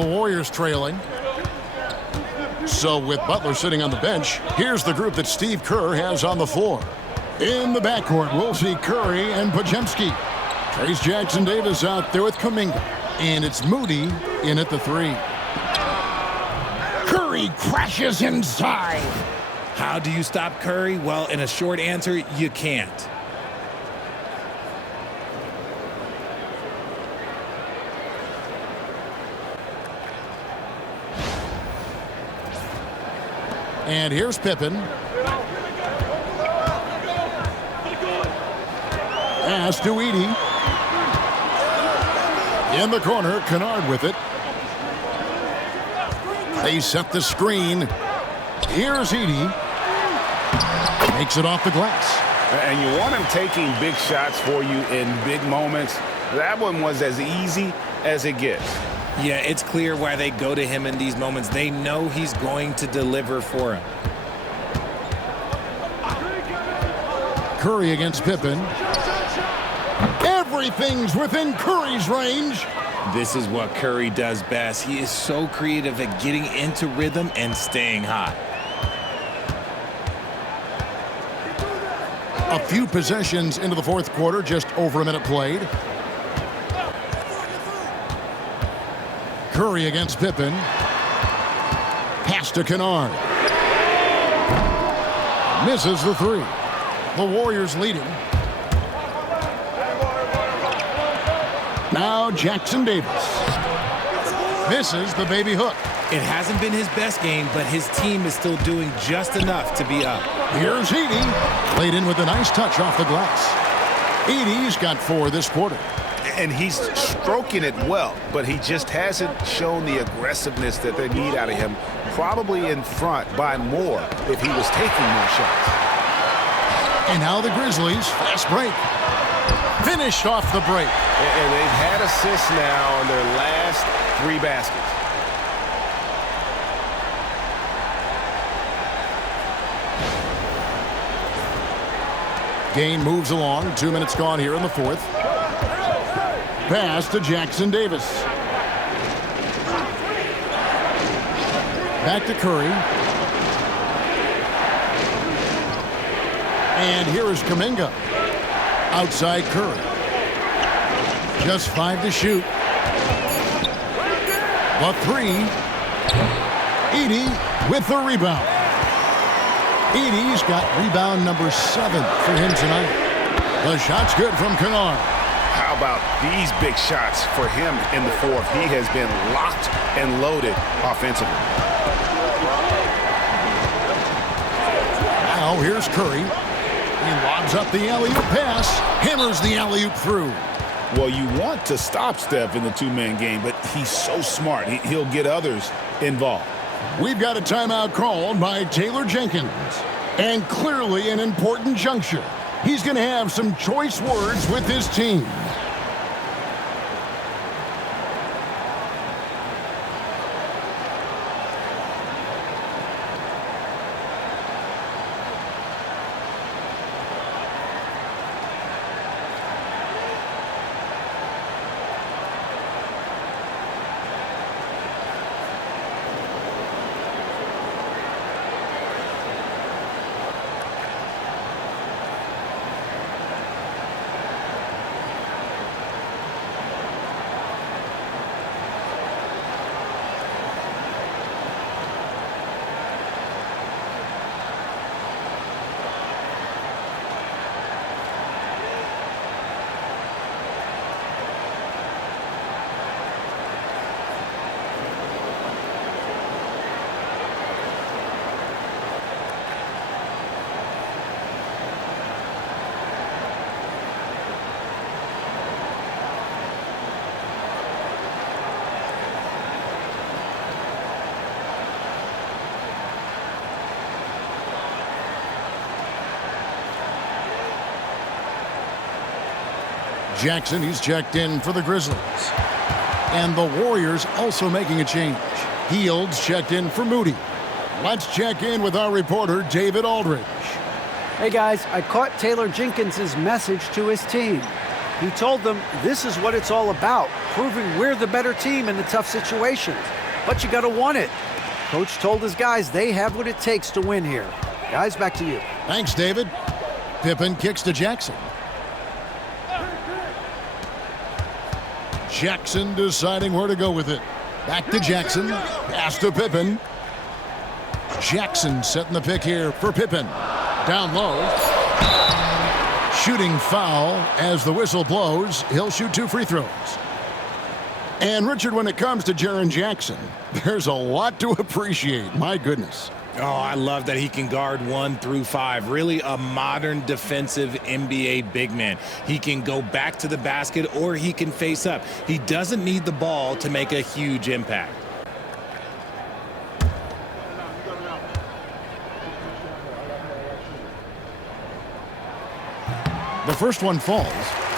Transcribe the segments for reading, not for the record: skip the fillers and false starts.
The Warriors trailing. So with Butler sitting on the bench, here's the group that Steve Kerr has on the floor. In the backcourt, we'll see Curry and Podziemski. Trace Jackson-Davis out there with Kuminga. And it's Moody in at the 3. Curry crashes inside. How do you stop Curry? Well, in a short answer, you can't. And here's Pippen. Pass to Edey. In the corner, Kennard with it. They set the screen. Here's Edey. Makes it off the glass. And you want him taking big shots for you in big moments. That one was as easy as it gets. Yeah, it's clear why they go to him in these moments. They know he's going to deliver for him. Curry against Pippen. Everything's within Curry's range. This is what Curry does best. He is so creative at getting into rhythm and staying hot. A few possessions into the fourth quarter, just over a minute played. Curry against Pippen. Pass to Kennard. Misses the 3. The Warriors leading. Now Jackson-Davis. Misses the baby hook. It hasn't been his best game, but his team is still doing just enough to be up. Here's Edey. Played in with a nice touch off the glass. Edey's got 4 this quarter. And he's stroking it well, but he just hasn't shown the aggressiveness that they need out of him. Probably in front by more if he was taking more shots. And now the Grizzlies, fast break. Finished off the break. And they've had assists now on their last 3 baskets. Game moves along. 2 minutes gone here in the fourth. Pass to Jackson-Davis. Back to Curry. And here is Kuminga. Outside Curry. Just 5 to shoot. The 3. Edey with the rebound. Edey's got rebound number 7 for him tonight. The shot's good from Kennard. How about these big shots for him in the fourth? He has been locked and loaded offensively. Now here's Curry. He lobs up the alley-oop pass. Hammers the alley-oop through. Well, you want to stop Steph in the 2-man game, but he's so smart. He'll get others involved. We've got a timeout called by Taylor Jenkins. And clearly an important juncture. He's going to have some choice words with his team. Jackson, he's checked in for the Grizzlies. And the Warriors also making a change. Fields checked in for Moody. Let's check in with our reporter, David Aldridge. Hey guys, I caught Taylor Jenkins' message to his team. He told them this is what it's all about, proving we're the better team in the tough situations. But you got to want it. Coach told his guys they have what it takes to win here. Guys, back to you. Thanks, David. Pippen kicks to Jackson. Jackson deciding where to go with it. Back to Jackson. Pass to Pippen. Jackson setting the pick here for Pippen. Down low. Shooting foul as the whistle blows. He'll shoot 2 free throws. And, Richard, when it comes to Jaren Jackson, there's a lot to appreciate. My goodness. Oh, I love that he can guard 1 through 5. Really a modern defensive NBA big man. He can go back to the basket or he can face up. He doesn't need the ball to make a huge impact. The first one falls.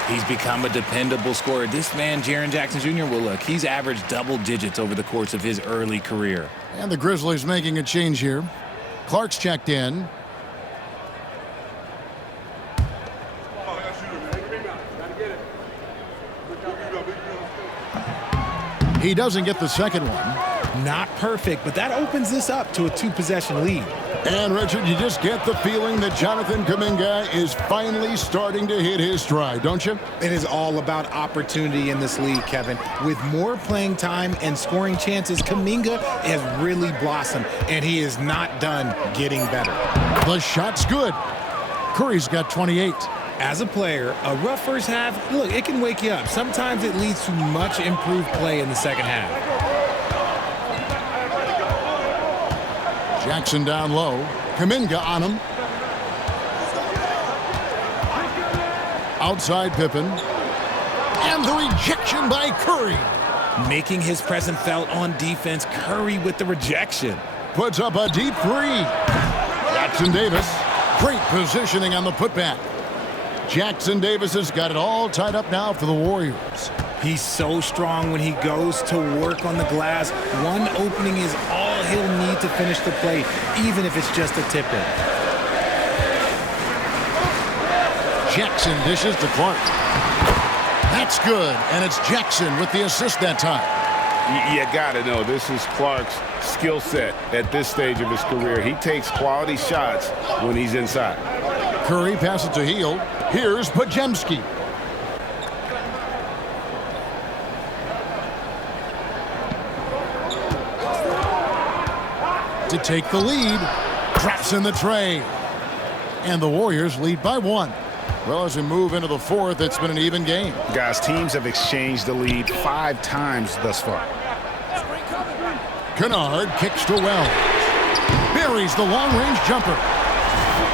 He's become a dependable scorer. This man, Jaren Jackson Jr., well, look, he's averaged double digits over the course of his early career. And the Grizzlies making a change here. Clark's checked in. He doesn't get the second one. Not perfect, but that opens this up to a 2-possession lead. And, Richard, you just get the feeling that Jonathan Kuminga is finally starting to hit his stride, don't you? It is all about opportunity in this league, Kevin. With more playing time and scoring chances, Kuminga has really blossomed, and he is not done getting better. The shot's good. Curry's got 28. As a player, a rough first half, look, it can wake you up. Sometimes it leads to much improved play in the second half. Jackson down low. Kuminga on him. Outside Pippen. And the rejection by Curry. Making his presence felt on defense. Curry with the rejection. Puts up a deep 3. Jackson Davis. Great positioning on the putback. Jackson Davis has got it all tied up now for the Warriors. He's so strong when he goes to work on the glass. One opening is all he'll need to finish the play, even if it's just a tip-in. Jackson dishes to Clark. That's good, and it's Jackson with the assist that time. You got to know this is Clark's skill set at this stage of his career. He takes quality shots when he's inside. Curry passes to Hield. Here's Podziemski. To take the lead, drops in the tray. And the Warriors lead by 1. Well, as we move into the fourth, it's been an even game. Guys, teams have exchanged the lead 5 times thus far. Kennard kicks to Wells. Buries the long-range jumper.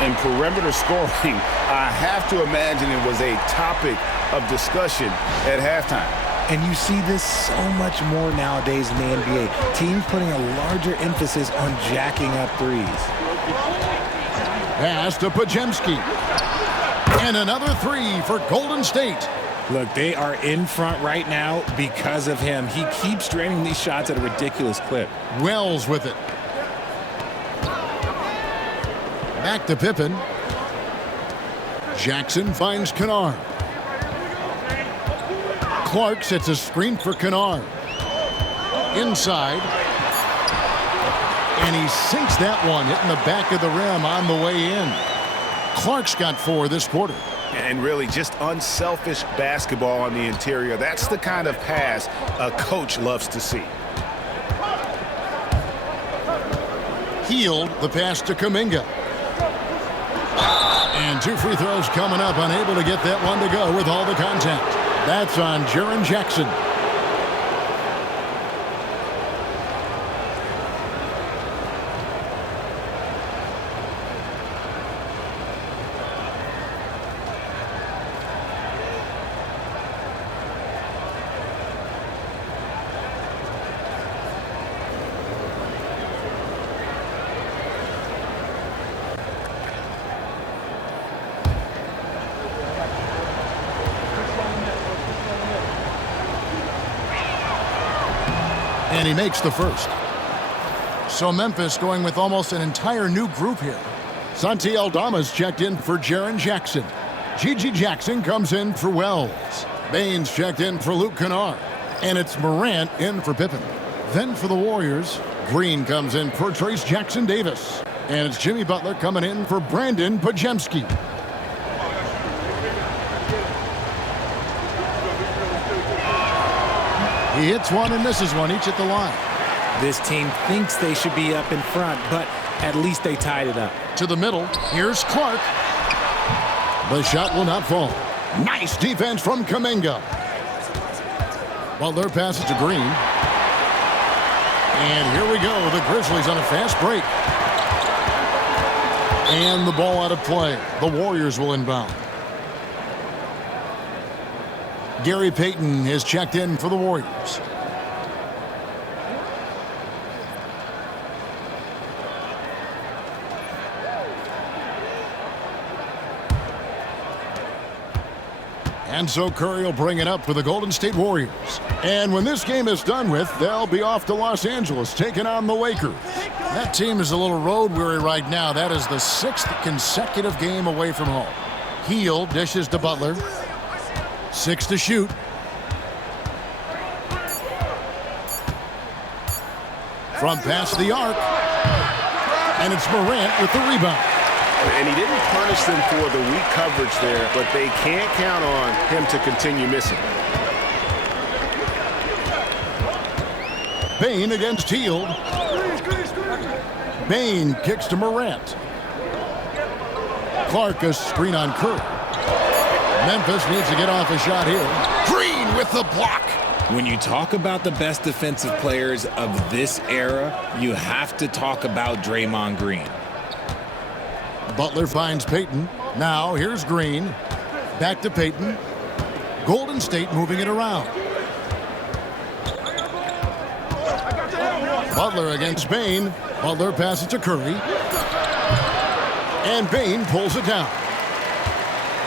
In perimeter scoring, I have to imagine it was a topic of discussion at halftime. And you see this so much more nowadays in the NBA. Teams putting a larger emphasis on jacking up threes. Pass to Podziemski. And another 3 for Golden State. Look, they are in front right now because of him. He keeps draining these shots at a ridiculous clip. Wells with it. Back to Pippen. Jackson finds Kennard. Clark sets a screen for Kennard. Inside. And he sinks that one, hitting the back of the rim on the way in. Clark's got 4 this quarter. And really just unselfish basketball on the interior. That's the kind of pass a coach loves to see. Hield the pass to Kuminga. And 2 free throws coming up, unable to get that one to go with all the contact. That's on Jaren Jackson. And he makes the first. So Memphis going with almost an entire new group here. Santi Aldama's checked in for Jaren Jackson. Gigi Jackson comes in for Wells. Baines checked in for Luke Kennard. And it's Morant in for Pippen. Then for the Warriors, Green comes in for Trace Jackson Davis. And it's Jimmy Butler coming in for Brandon Podziemski. He hits one and misses one, each at the line. This team thinks they should be up in front, but at least they tied it up. To the middle, here's Clark. The shot will not fall. Nice defense from Kuminga. Butler passes to Green. And here we go, the Grizzlies on a fast break. And the ball out of play. The Warriors will inbound. Gary Payton has checked in for the Warriors. And so Curry will bring it up for the Golden State Warriors. And when this game is done with, they'll be off to Los Angeles, taking on the Lakers. That team is a little road weary right now. That is the 6th consecutive game away from home. Heel dishes to Butler. 6 to shoot. From past the arc. And it's Morant with the rebound. And he didn't punish them for the weak coverage there, but they can't count on him to continue missing. Bane against Hield. Bane kicks to Morant. Clark a screen on Curry. Memphis needs to get off a shot here. Green with the block. When you talk about the best defensive players of this era, you have to talk about Draymond Green. Butler finds Payton. Now here's Green. Back to Payton. Golden State moving it around. Butler against Bane. Butler passes to Curry. And Bane pulls it down.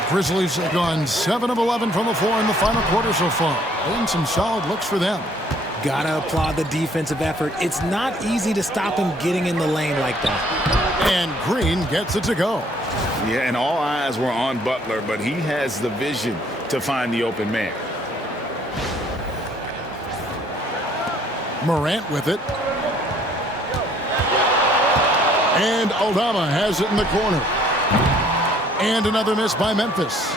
Grizzlies have gone 7 of 11 from the floor in the final quarter so far. Been some solid looks for them. Gotta applaud the defensive effort. It's not easy to stop him getting in the lane like that. And Green gets it to go. Yeah, and all eyes were on Butler, but he has the vision to find the open man. Morant with it. And Aldama has it in the corner. And another miss by Memphis.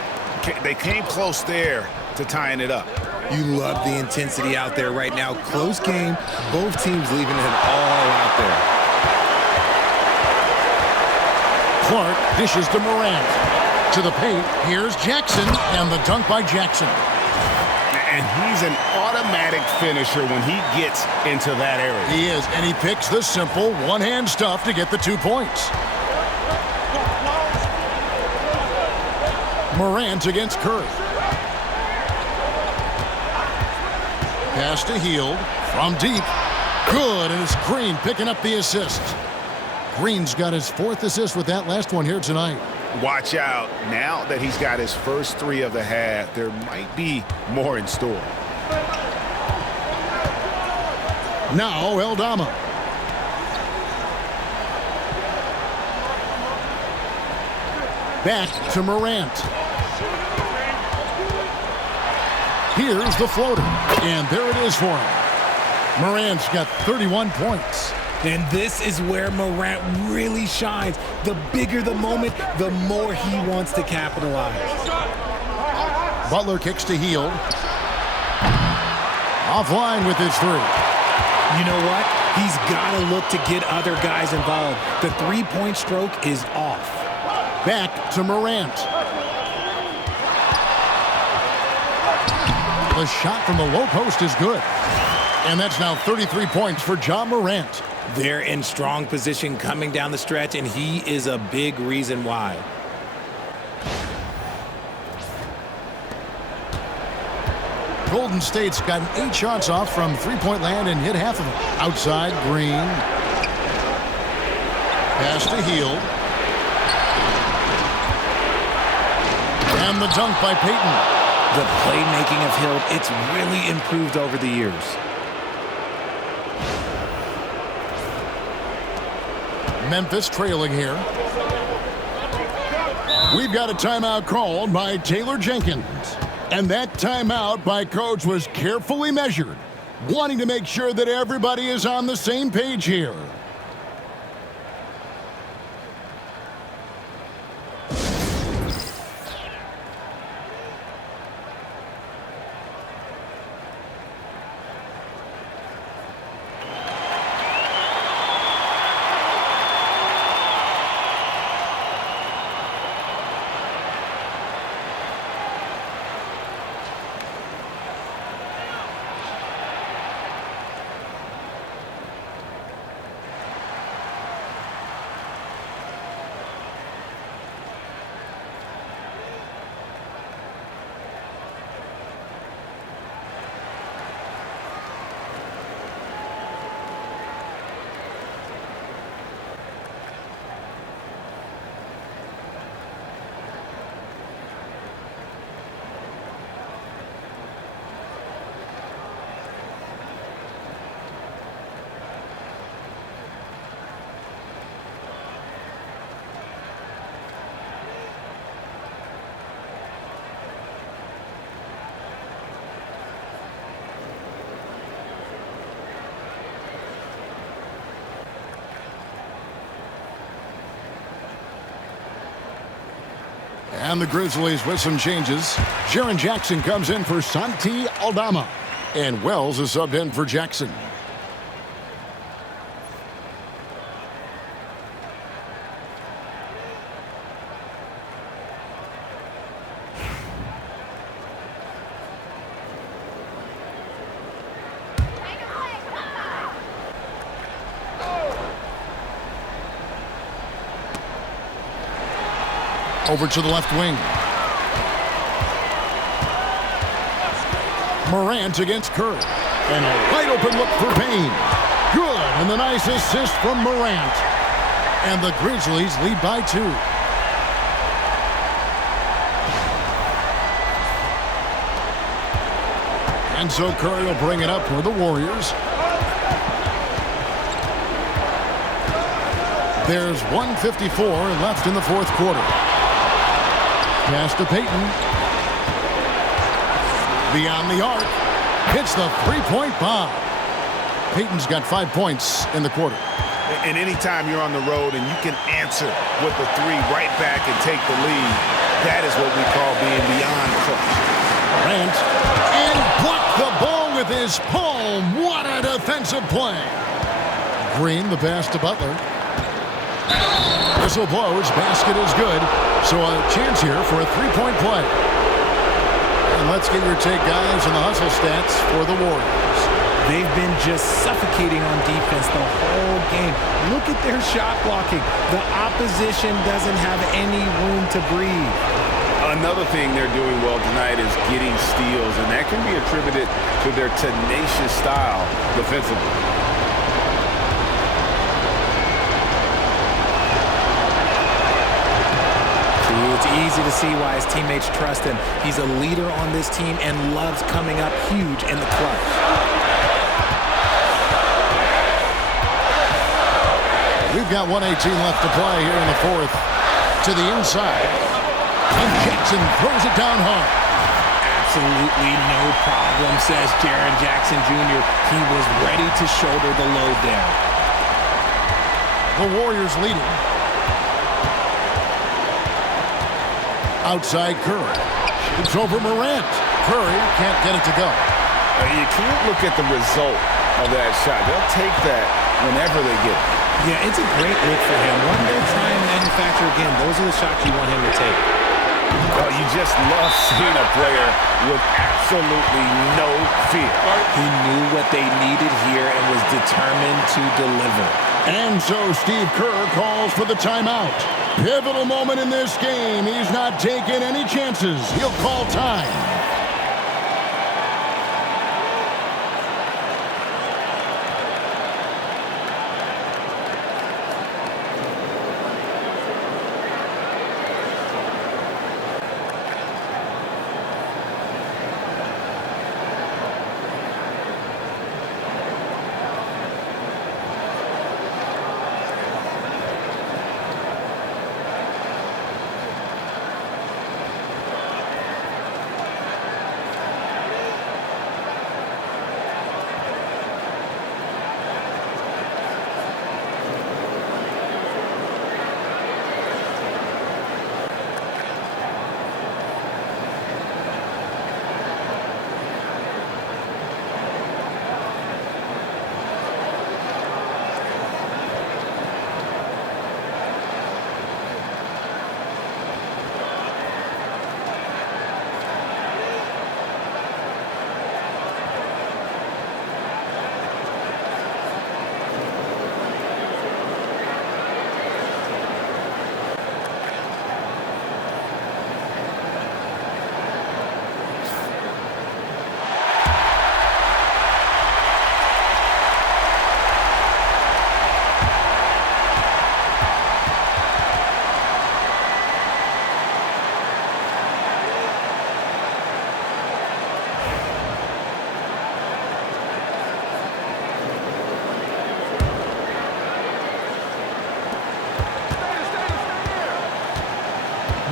They came close there to tying it up. You love the intensity out there right now. Close game. Both teams leaving it all out there. Clark dishes to Morant. To the paint. Here's Jackson. And the dunk by Jackson. And he's an automatic finisher when he gets into that area. He is. And he picks the simple one-hand stuff to get the 2 points. Morant against Curry. Pass to Hield from deep. Good, and it's Green picking up the assist. Green's got his 4th assist with that last one here tonight. Watch out. Now that he's got his first 3 of the half, there might be more in store. Now Aldama. Back to Morant. Here's the floater. And there it is for him. Morant's got 31 points. And this is where Morant really shines. The bigger the moment, the more he wants to capitalize. Butler kicks to Hield. Offline with his 3. You know what? He's got to look to get other guys involved. The three-point stroke is off. Back to Morant. The shot from the low post is good. And that's now 33 points for Ja Morant. They're in strong position coming down the stretch, and he is a big reason why. Golden State's gotten 8 shots off from three-point land and hit half of them. Outside, Green. Pass to Hield. And the dunk by Payton. The playmaking of Hill, it's really improved over the years. Memphis trailing here. We've got a timeout called by Taylor Jenkins. And that timeout by Coach was carefully measured, wanting to make sure that everybody is on the same page here. And the Grizzlies with some changes. Jaren Jackson comes in for Santi Aldama. And Wells is subbed in for Jackson. Over to the left wing. Morant against Kerr. And a wide open look for Payne. Good, and the nice assist from Morant. And the Grizzlies lead by 2. And so Curry will bring it up for the Warriors. There's 1:54 left in the fourth quarter. Pass to Payton. Beyond the arc. Hits the three-point bomb. Payton's got 5 points in the quarter. And anytime you're on the road and you can answer with the three right back and take the lead, that is what we call being beyond clutch. Morant. And blocked the ball with his palm. What a defensive play. Green, the pass to Butler. Whistle blows. Basket is good. So a chance here for a three-point play. And let's get your take, guys, on the hustle stats for the Warriors. They've been just suffocating on defense the whole game. Look at their shot blocking. The opposition doesn't have any room to breathe. Another thing they're doing well tonight is getting steals, and that can be attributed to their tenacious style defensively. It's easy to see why his teammates trust him. He's a leader on this team and loves coming up huge in the clutch. We've got 1:18 left to play here in the fourth. To the inside. And Jackson throws it down hard. Absolutely no problem, says Jaren Jackson Jr. He was ready to shoulder the load there. The Warriors leading. Outside Curry. It's over Morant. Curry can't get it to go. You can't look at the result of that shot. They'll take that whenever they get it. Yeah, it's a great look for him. One day try and manufacture again. Those are the shots you want him to take. Well, you just love seeing a player with absolutely no fear. He knew what they needed here and was determined to deliver. And so Steve Kerr calls for the timeout. Pivotal moment in this game. He's not taking any chances. He'll call time.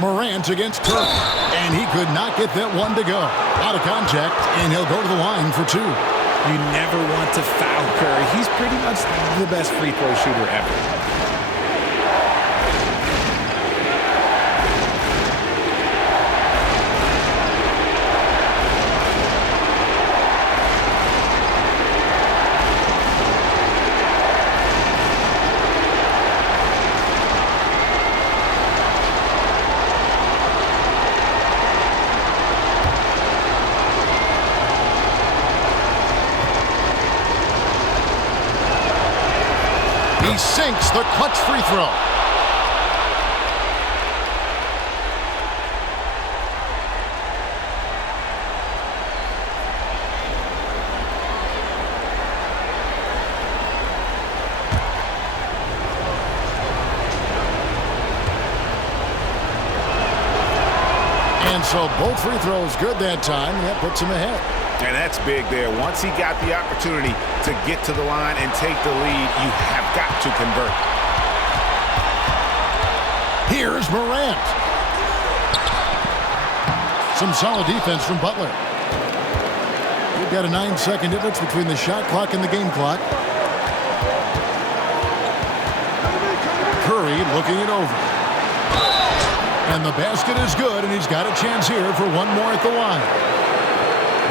Morant against Curry. And he could not get that one to go. Out of contact, and he'll go to the line for 2. You never want to foul Curry. He's pretty much the best free throw shooter ever. He sinks the clutch free throw. And so both free throws good that time, and that puts him ahead. And that's big there. Once he got the opportunity to get to the line and take the lead, you have got to convert. Here's Morant. Some solid defense from Butler. We've got a 9-second difference between the shot clock and the game clock. Curry looking it over. And the basket is good, and he's got a chance here for one more at the line.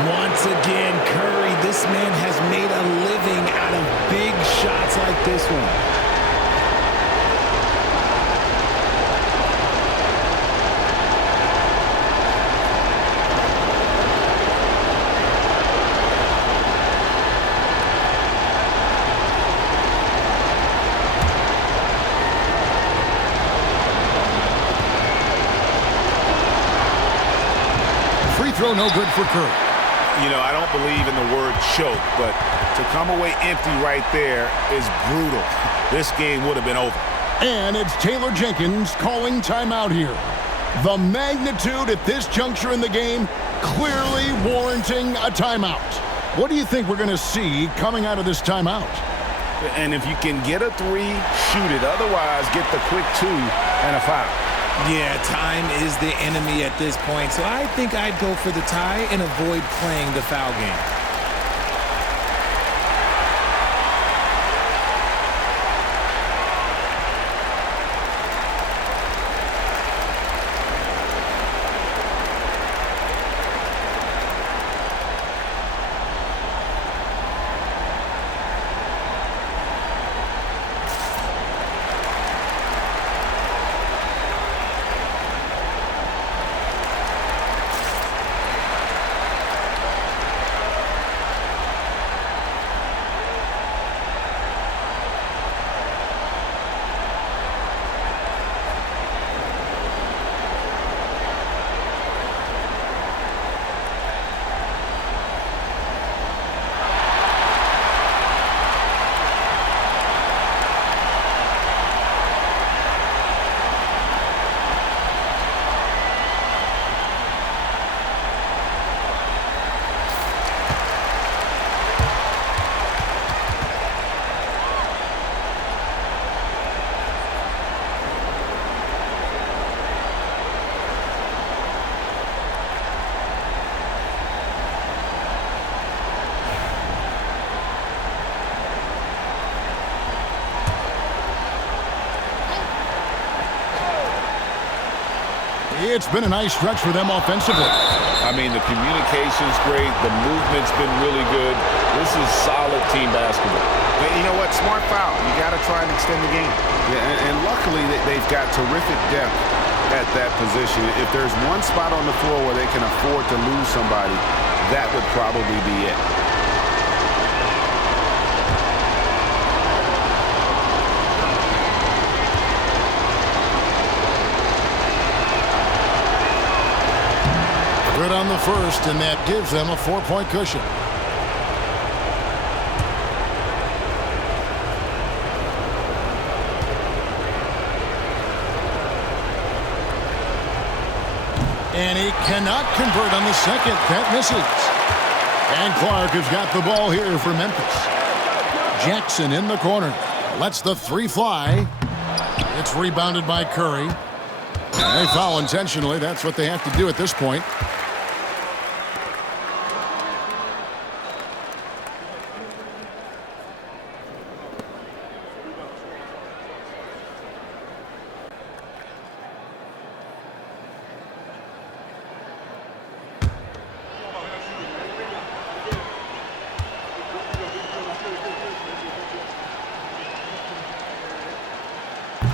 Once again, Curry, this man has made a living out of big shots like this one. Free throw no good for Curry. You know, I don't believe in the word choke, but to come away empty right there is brutal. This game would have been over. And it's Taylor Jenkins calling timeout here. The magnitude at this juncture in the game clearly warranting a timeout. What do you think we're going to see coming out of this timeout? And if you can get a 3, shoot it. Otherwise, get the quick 2 and a foul. Yeah, time is the enemy at this point, so I think I'd go for the tie and avoid playing the foul game. It's been a nice stretch for them offensively. I mean, the communication's great. The movement's been really good. This is solid team basketball. And you know what? Smart foul. You got to try and extend the game. Yeah, and luckily, they've got terrific depth at that position. If there's one spot on the floor where they can afford to lose somebody, that would probably be it. Good on the first, and that gives them a 4-point cushion. And he cannot convert on the second. That misses. And Clark has got the ball here for Memphis. Jackson in the corner. Lets the 3 fly. It's rebounded by Curry. They foul intentionally. That's what they have to do at this point.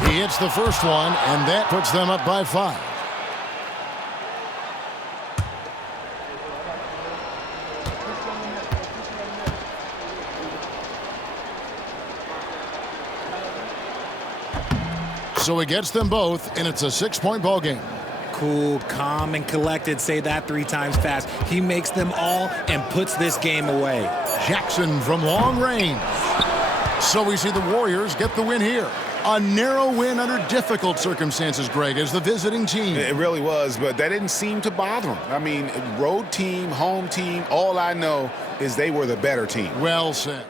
He hits the first one, and that puts them up by 5. So he gets them both, and it's a 6-point ball game. Cool, calm, and collected. Say that 3 times fast. He makes them all and puts this game away. Jackson from long range. So we see the Warriors get the win here. A narrow win under difficult circumstances, Greg, as the visiting team. It really was, but that didn't seem to bother them. I mean, road team, home team, all I know is they were the better team. Well said.